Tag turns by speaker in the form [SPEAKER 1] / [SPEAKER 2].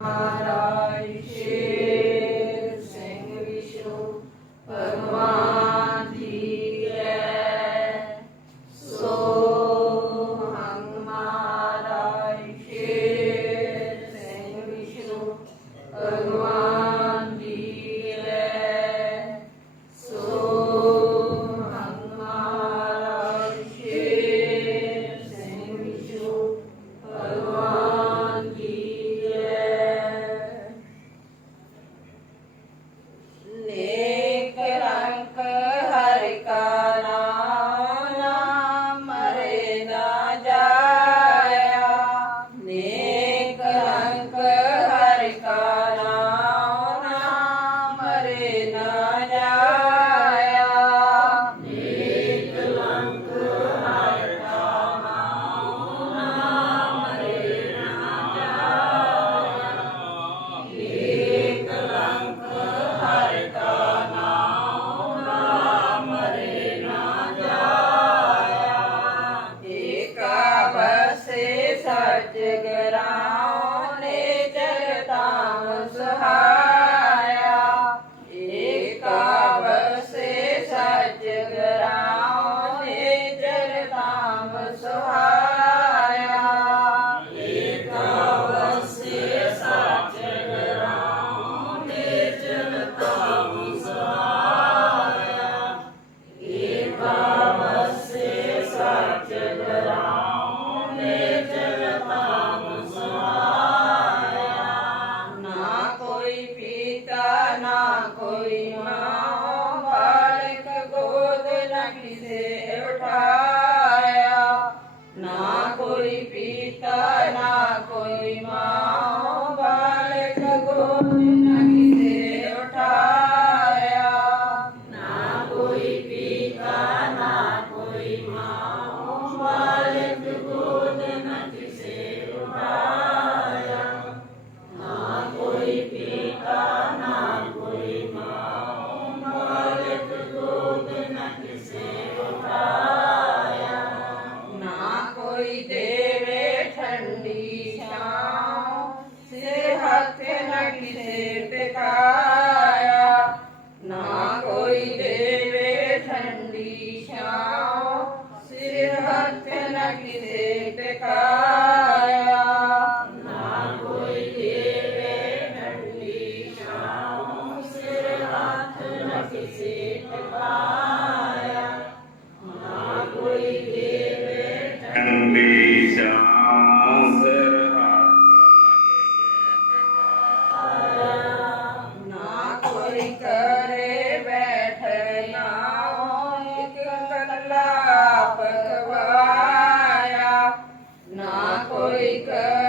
[SPEAKER 1] Parai,
[SPEAKER 2] का बसे सच ग्राम किसे उठाया ना कोई पिता ना कोई माँ बालक गोविंद Catholic.